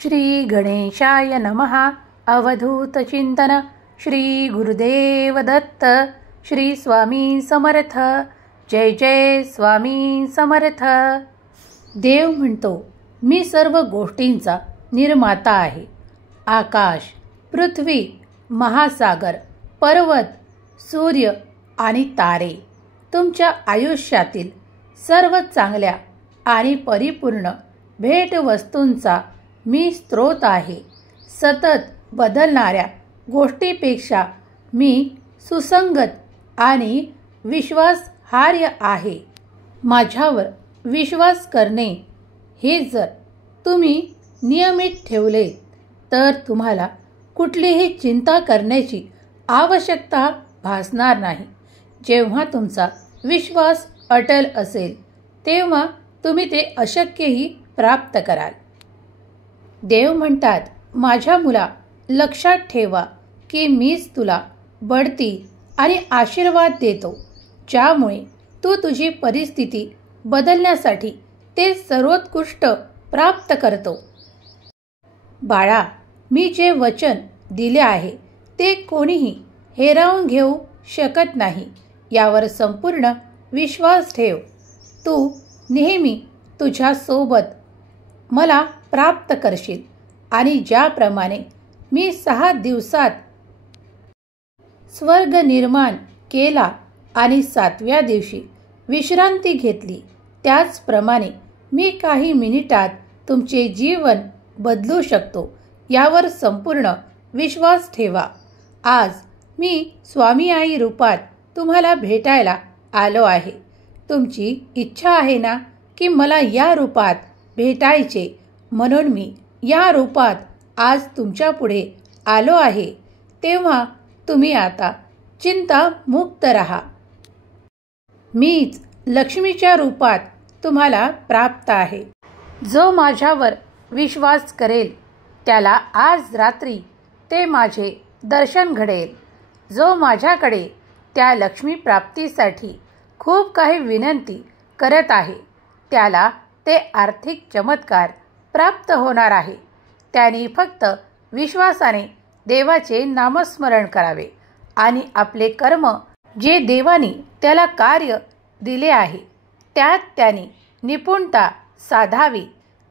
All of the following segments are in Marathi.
श्री गणेशाय नमः. अवधूत चिंतन. श्री गुरुदेव दत्त. श्री स्वामी समर्थ. जय जय स्वामी समर्थ. देव म्हणतो, मी सर्व गोष्टींचा निर्माता आहे. आकाश, पृथ्वी, महासागर, पर्वत, सूर्य आणि तारे, तुमच्या आयुष्यातील सर्व चांगल्या आणि परिपूर्ण भेटवस्तूंचा मी स्रोत आहे. सतत बदलणाऱ्या गोष्टीपेक्षा मी सुसंगत आणि विश्वासार्ह आहे. माझ्यावर विश्वास करणे हे जर तुम्ही नियमित ठेवले तर तुम्हाला कुठलीही चिंता करण्याची आवश्यकता भासणार नाही. जेव्हा तुमचा विश्वास अटल असेल तेव्हा तुम्ही ते अशक्यही प्राप्त कराल. देव म्हणतात, माझ्या मुला, लक्षात ठेवा की मीच तुला बढती आणि आशीर्वाद देतो, ज्यामुळे तू तुझी परिस्थिती बदलण्यासाठी ते सर्वोत्कृष्ट प्राप्त करतो. बाळा, मी जे वचन दिले आहे ते कोणीही हिरावून घेऊ शकत नाही. यावर संपूर्ण विश्वास ठेव. तू नेहमी तुझ्यासोबत मला प्राप्त करशील आणि ज्याप्रमाणे मी 6 दिवसात स्वर्ग निर्माण केला आणि 7व्या दिवशी विश्रांती घेतली, त्याचप्रमाणे मी काही मिनिटात तुमचे जीवन बदलू शकतो. यावर संपूर्ण विश्वास ठेवा. आज मी स्वामी आई रूपात तुम्हाला भेटायला आलो आहे. तुमची इच्छा आहे ना की मला या रूपात भेटायचे, म्हणून मी या रूपात आज तुमच्या पुढे आलो आहे. तेव्हा तुम्ही आता चिंतामुक्त राहा. मीच लक्ष्मीच्या रूपात तुम्हाला प्राप्त आहे. जो माझ्यावर विश्वास करेल त्याला आज रात्री ते माझे दर्शन घडेल. जो माझ्याकडे त्या लक्ष्मी प्राप्तीसाठी खूप काही विनंती करत आहे त्याला ते आर्थिक चमत्कार प्राप्त होणार आहे. त्यांनी फक्त विश्वासाने देवाचे नामस्मरण करावे आणि आपले कर्म जे देवाने त्याला कार्य दिले आहे त्यात त्यांनी निपुणता साधावी,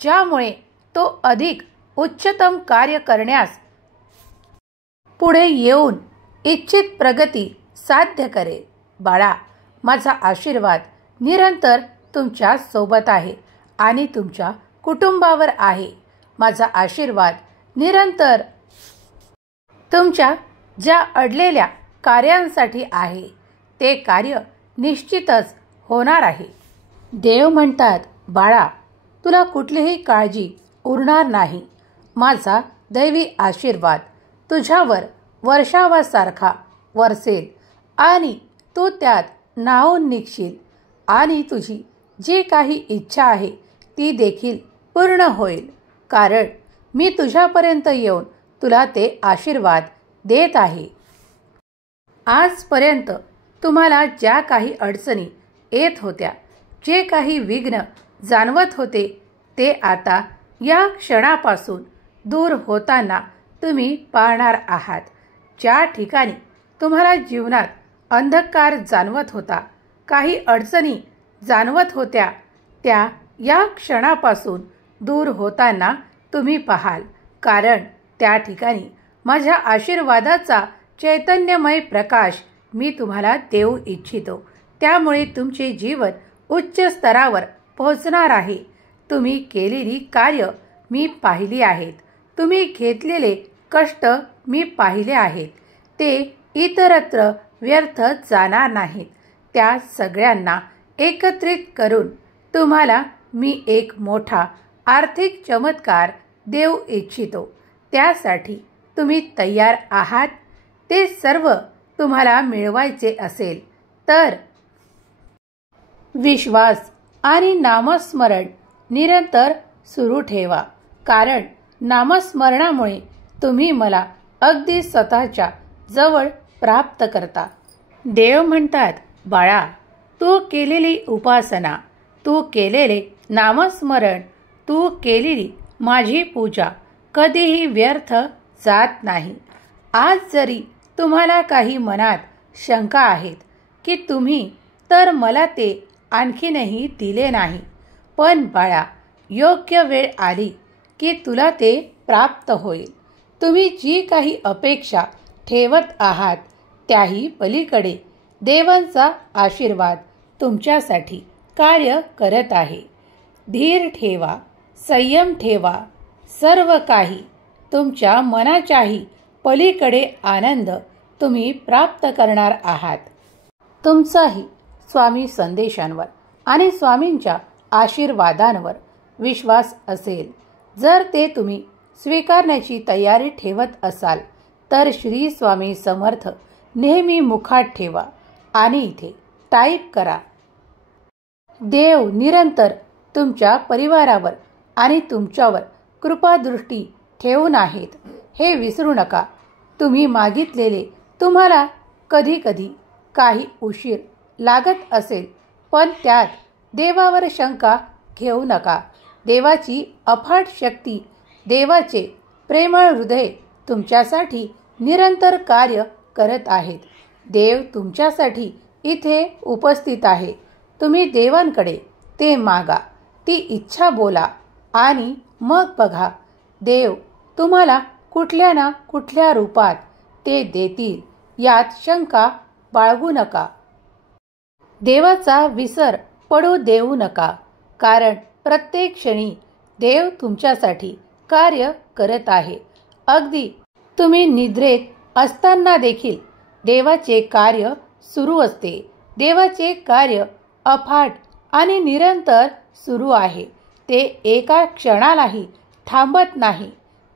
ज्यामुळे तो अधिक उच्चतम कार्य करण्यास पुढे येऊन इच्छित प्रगती साध्य करेल. बाळा, माझा आशीर्वाद निरंतर तुमच्या सोबत आहे आणि तुमच्या कुटुंबावर आहे. माझा आशीर्वाद निरंतर तुमच्या ज्या अडलेल्या कार्यांसाठी आहे ते कार्य निश्चितच होणार आहे. देव म्हणतात, बाळा, तुला कुठलीही काळजी उरणार नाही. माझा दैवी आशीर्वाद तुझ्यावर वर्षावासारखा वरसेल आणि तू त्यात न्हाऊन निघशील आणि तुझी जी काही इच्छा आहे ती देखील पूर्ण होईल. कारण मी तुझ्यापर्यंत येऊन तुला ते आशीर्वाद देत आहे. आजपर्यंत तुम्हाला ज्या काही अडचणी येत होत्या, जे काही विघ्न जाणवत होते, ते आता या क्षणापासून दूर होताना तुम्ही पाहणार आहात. ज्या ठिकाणी तुम्हाला जीवनात अंधकार जाणवत होता, काही अडचणी जाणवत होत्या, त्या या क्षणापासून दूर होताना तुम्ही पाहाल. कारण त्या ठिकाणी माझ्या आशीर्वादाचा चैतन्यमय प्रकाश मी तुम्हाला देऊ इच्छितो. त्यामुळे तुमचे जीवन उच्च स्तरावर पोहोचणार आहे. तुम्ही केलेली कार्य मी पाहिली आहेत. तुम्ही घेतलेले कष्ट मी पाहिले आहेत. ते इतरत्र व्यर्थ जाणार नाहीत. त्या सगळ्यांना एकत्रित करून तुम्हाला मी एक मोठा आर्थिक चमत्कार देऊ इच्छितो. त्यासाठी तुम्ही तयार आहात? ते सर्व तुम्हाला मिळवायचे असेल तर विश्वास आणि नामस्मरण निरंतर सुरू ठेवा. कारण नामस्मरणामुळे तुम्ही मला अगदी स्वतःच्या जवळ प्राप्त करता. देव म्हणतात, बाळा, तू केलेली उपासना, तू केलेले नामस्मरण, तू केलेली माझी पूजा कधीही व्यर्थ जात नाही. आज जरी तुम्हाला काही मनात शंका आहेत की तुम्ही तर मला ते आणखीनही दिले नाही, पण बाळा, योग्य वेळ आली की तुला ते प्राप्त होईल. तुम्ही जी काही अपेक्षा ठेवत आहात त्याही पलीकडे देवांचा आशीर्वाद तुमच्यासाठी कार्य करत आहे. धीर ठेवा, संयम ठेवा. सर्व काही तुमच्या मनाच्याही पलीकडे आनंद तुम्ही प्राप्त करणार आहात. तुमचाही स्वामी संदेशांवर आणि स्वामींच्या आशीर्वादांवर विश्वास असेल, जर ते तुम्ही स्वीकारण्याची तयारी ठेवत असाल तर श्री स्वामी समर्थ नेहमी मुखात ठेवा आणि इथे टाईप करा. देव निरंतर तुमच्या परिवारावर आणि तुमच्यावर कृपादृष्टी ठेवून आहेत हे विसरू नका. तुम्ही मागितलेले तुम्हाला कधी कधी काही उशीर लागत असेल, पण त्यात देवावर शंका घेऊ नका. देवाची अफाट शक्ती, देवाचे प्रेमळ हृदय तुमच्यासाठी निरंतर कार्य करत आहेत. देव तुमच्यासाठी इथे उपस्थित आहे. तुम्ही देवांकडे ते मागा, ती इच्छा बोला आणि मग बघा देव तुम्हाला कुठल्या ना कुठल्या रूपात ते देतील. यात शंका बाळगू नका. देवाचा विसर पडू देऊ नका, कारण प्रत्येक क्षणी देव तुमच्यासाठी कार्य करत आहे. अगदी तुम्ही निद्रेत असताना देखील देवाचे कार्य सुरू असते. देवाचे कार्य अफाट आणि निरंतर सुरू आहे. ते एका क्षणालाही थांबत नाही.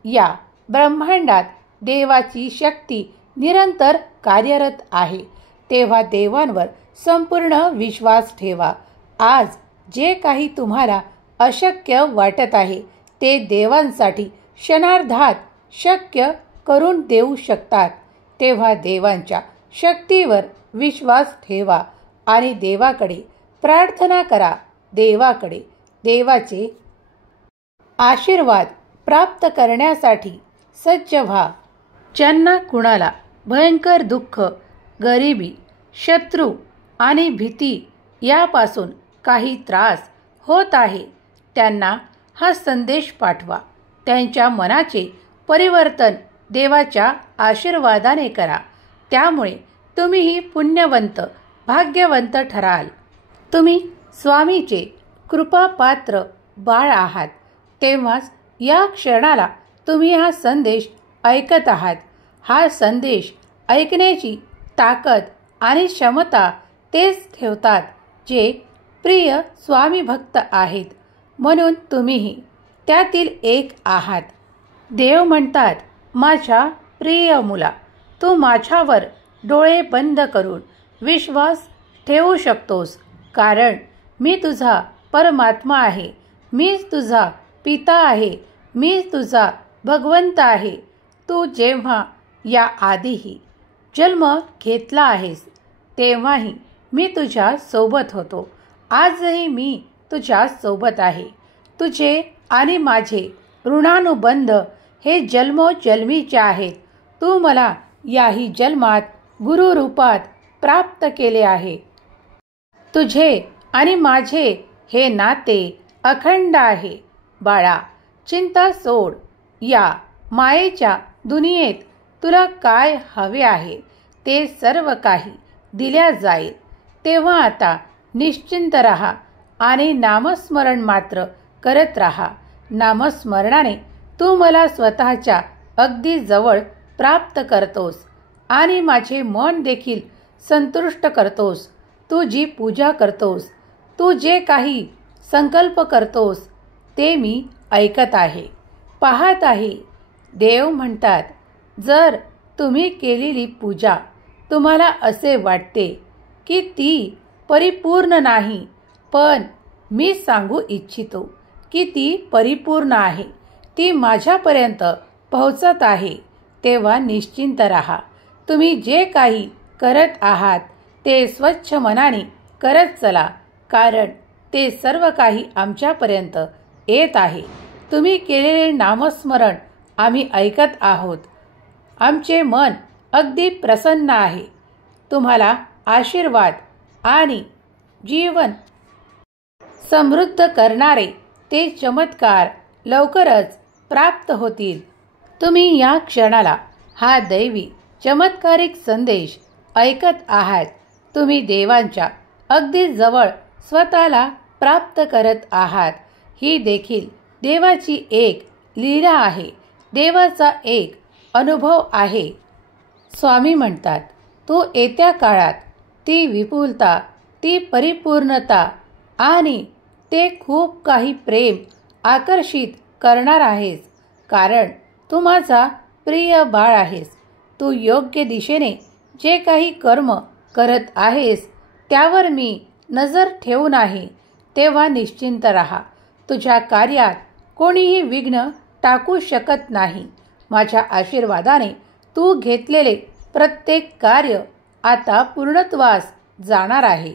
या ब्रह्मांडात देवाची शक्ती निरंतर कार्यरत आहे. तेव्हा देवांवर संपूर्ण विश्वास ठेवा. आज जे काही तुम्हाला अशक्य वाटत आहे ते देवांसाठी क्षणार्धात शक्य करून देऊ शकतात. तेव्हा देवांच्या शक्तीवर विश्वास ठेवा आणि देवाकडे प्रार्थना करा. देवाकडे देवाचे आशीर्वाद प्राप्त करण्यासाठी सज्ज व्हा. ज्यांना कुणाला भयंकर दुःख, गरिबी, शत्रू आणि भीती यापासून काही त्रास होत आहे त्यांना हा संदेश पाठवा. त्यांच्या मनाचे परिवर्तन देवाच्या आशीर्वादाने करा. त्यामुळे तुम्हीही पुण्यवंत, भाग्यवंत ठराल. तुम्ही स्वामीचे कृपापात्र बाळ आहात. तेव्हाच या क्षणाला तुम्ही हा संदेश ऐकत आहात. हा संदेश ऐकण्याची ताकद आणि क्षमता तेच ठेवतात जे प्रिय स्वामी भक्त आहेत. म्हणून तुम्हीही त्यातील एक आहात. देव म्हणतात, माझ्या प्रिय मुला, तू माझ्यावर डोळे बंद करून विश्वास ठेवू शकतोस, कारण मी तुझा परमात्मा आहे. मीच तुझा पिता आहे. मीच तुझा भगवंत आहे. तू जेव्हा या आधीही जन्म घेतला आहेस तेव्हाही मी तुझ्या सोबत होतो. आजही मी तुझ्या सोबत आहे. तुझे आणि माझे ऋणानुबंध हे जन्मोजन्मीचे आहेत. तू मला याही जन्मात गुरु रूपात प्राप्त केले आहे. तुझे आणि माझे हे नाते अखंड आहे. बाळा, चिंता सोड. या मायेच्या दुनियेत तुला काय हवे आहे ते सर्व काही दिल्या जाईल. तेव्हा आता निश्चिंत रहा आणि नामस्मरण मात्र करत राहा. नामस्मरणाने तू मला स्वतःच्या अगदी जवळ प्राप्त करतोस आणि माझे मन देखील संतुष्ट करतोस. तू जी पूजा करतोस, तू जे काही संकल्प करतोस ते मी ऐकत आहे, पाहत आहे. देव म्हणतात, जर तुम्ही केलेली पूजा तुम्हाला असे वाटते की ती परिपूर्ण नाही, पण मी सांगू इच्छितो की ती परिपूर्ण आहे. ती माझ्यापर्यंत पोहोचत आहे. तेव्हा निश्चिंत राहा. तुम्ही जे काही करत आहात ते स्वच्छ मनाने करत चला, कारण ते सर्व काही आमच्यापर्यंत येत आहे. तुम्ही केलेले नामस्मरण आम्ही ऐकत आहोत. आमचे मन अगदी प्रसन्न आहे. तुम्हाला आशीर्वाद आणि जीवन समृद्ध करणारे ते चमत्कार लवकरच प्राप्त होतील. तुम्ही या क्षणाला हा दैवी चमत्कारिक संदेश ऐकत आहात. तुम्ही देवांच्या अगदी जवळ स्वतःला प्राप्त करत आहात. ही देखील देवाची एक लीला आहे, देवाचा एक अनुभव आहे. स्वामी म्हणतात, तू येत्या काळात ती विपुलता, ती परिपूर्णता आणि ते खूप काही प्रेम आकर्षित करणार आहेस, कारण तू माझा प्रिय बाळ आहेस. तू योग्य दिशेने जे काही कर्म करत आहेस त्यावर मी नजर ठेवून आहे. तेव्हा निश्चिंत राहा. तुझ्या कार्यात कोणीही विघ्न टाकू शकत नाही. माझ्या आशीर्वादाने तू घेतलेले प्रत्येक कार्य आता पूर्णत्वास जाणार आहे.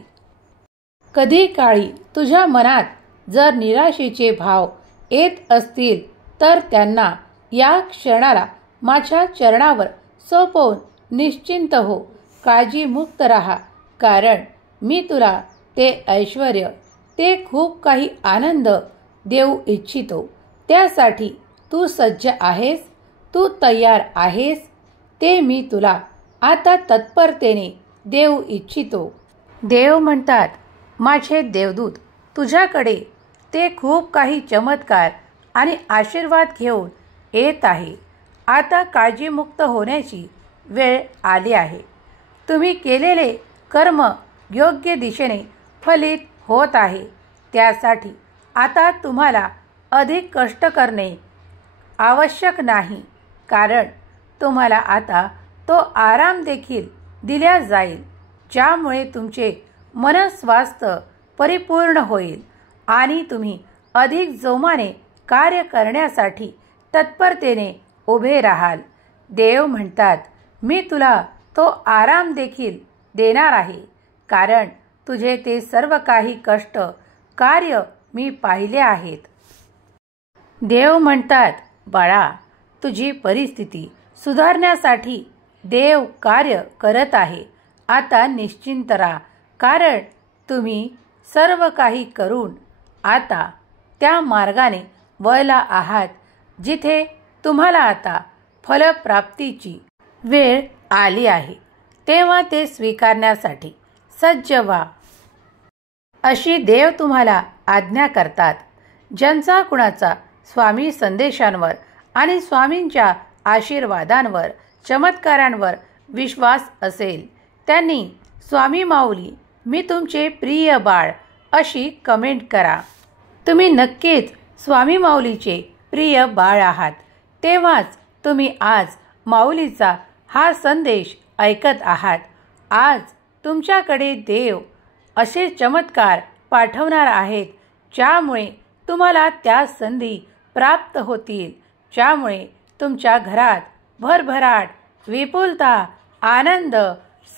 कधी काळी तुझ्या मनात जर निराशेचे भाव येत असतील तर त्यांना या क्षणाला माझ्या चरणावर सोपवून निश्चिंत हो. काळजीमुक्त राहा, कारण मी तुला ते ऐश्वर्य, ते खूप काही आनंद देऊ इच्छितो. त्यासाठी तू सज्ज आहेस, तू तयार आहेस, ते मी तुला आता तत्परतेने देऊ इच्छितो. देव म्हणतात, माझे देवदूत तुझ्याकडे ते खूप काही चमत्कार आणि आशीर्वाद घेऊन येत आहे. आता काळजीमुक्त होण्याची वेळ आली आहे. तुम्ही केलेले कर्म योग्य दिशेने फलित होत आहे. त्यासाठी आता तुम्हाला अधिक कष्ट करणे आवश्यक नाही, कारण तुम्हाला आता तो आराम देखील दिला जाईल, ज्यामुळे तुमचे मनस्वास्थ्य परिपूर्ण होईल आणि तुम्ही अधिक जोमाने कार्य करण्यासाठी तत्परतेने उभे राहाल. देव म्हणतात, मी तुला तो आराम देखील देणार आहे, कारण तुझे ते सर्व काही कष्ट कार्य मी पाहिले आहेत. देव म्हणतात, बाळा, तुझी परिस्थिती सुधारण्यासाठी देव कार्य करत आहे. आता निश्चिंत राहा, कारण तुम्ही सर्व काही करून आता त्या मार्गाने वळला आहात जिथे तुम्हाला आता फलप्राप्तीची वेळ आली आहे. तेव्हा ते स्वीकारण्यासाठी सज्ज व्हा, अशी देव तुम्हाला आज्ञा करतात. ज्यांचा कुणाचा स्वामी संदेशांवर आणि स्वामींच्या आशीर्वादांवर, चमत्कारांवर विश्वास असेल, त्यांनी स्वामी माऊली, मी तुमचे प्रिय बाळ अशी कमेंट करा. तुम्ही नक्कीच स्वामी माऊलीचे प्रिय बाळ आहात. तेव्हाच तुम्ही आज माऊलीचा हा संदेश ऐकत आहात. आज तुमच्याकडे देव असे चमत्कार पाठवणार आहेत, ज्यामुळे तुम्हाला त्या संधी प्राप्त होतील, ज्यामुळे तुमच्या घरात भरभराट, विपुलता, आनंद,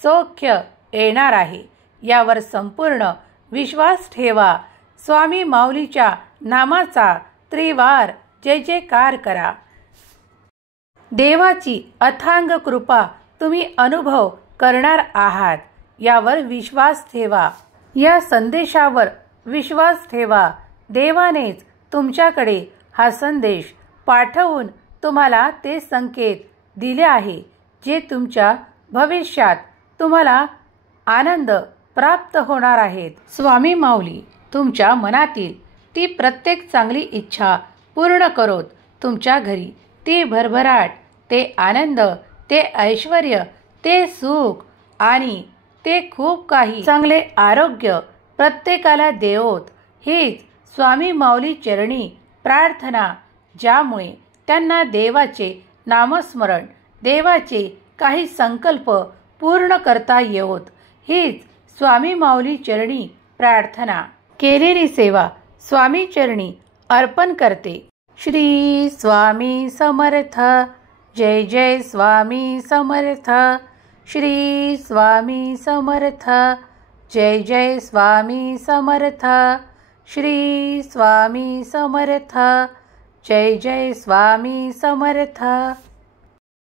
सौख्य येणार आहे. यावर संपूर्ण विश्वास ठेवा. स्वामी माऊलीच्या नामाचा त्रिवार जय जयकार करा. देवाची अथांग कृपा तुम्ही अनुभव करणार आहात, यावर विश्वास ठेवा. या संदेशावर विश्वास ठेवा. देवानेच तुमच्याकडे हा संदेश पाठवून तुम्हाला ते संकेत दिले आहे, जे तुमच्या भविष्यात तुम्हाला आनंद प्राप्त होणार आहेत. स्वामी माऊली तुमच्या मनातील ती प्रत्येक चांगली इच्छा पूर्ण करोत. तुमच्या घरी ती भरभराट, ते आनंद, ते ऐश्वर्य, ते सुख आणि ते खूप काही चांगले आरोग्य प्रत्येकाला देवोत. हीच स्वामी माऊली चरणी प्रार्थना, ज्यामुळे त्यांना देवाचे नामस्मरण, देवाचे काही संकल्प पूर्ण करता येवोत. हीच स्वामी माऊली चरणी प्रार्थना. केलेली सेवा स्वामी चरणी अर्पण करते. श्री स्वामी समर्थ. जय जय स्वामी समर्थ. श्री स्वामी समर्थ. जय जय स्वामी समर्थ. श्री स्वामी समर्थ. जय जय स्वामी समर्थ.